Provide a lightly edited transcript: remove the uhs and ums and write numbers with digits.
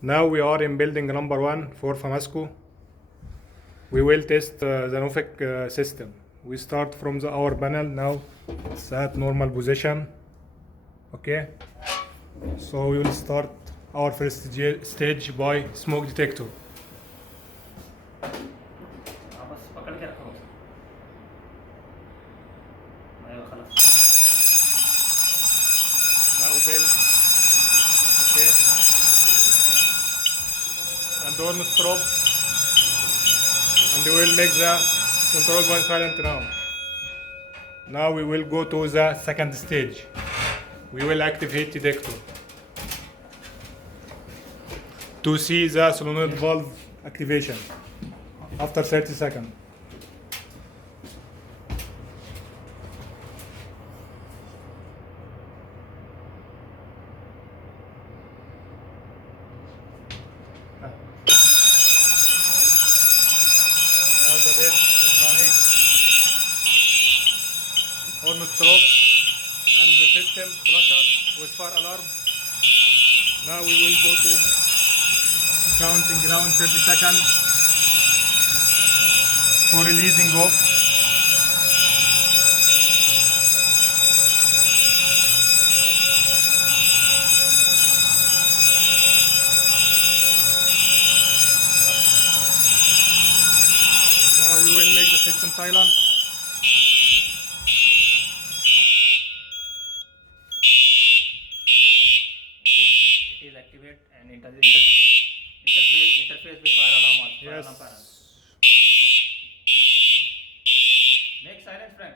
Now we are in building number 1 for Famasco. We will test the Novec system. We start from our panel now. It's at normal position. Okay. So we will start our first stage by smoke detector. बस पकड़ के रखो अयوه خلاص Now build. Okay. And horn stop. And we will make the control point silent now. Now we will go to the second stage. We will activate detector to see the solenoid valve activation after 30 seconds. Now the bed is running. Horn stop and the system flusher with fire alarm. Now we will go to counting down 30 seconds for releasing off. Now we will make the system silent. it is activate and interface with fire alarm also. Yes. Make silent, friend.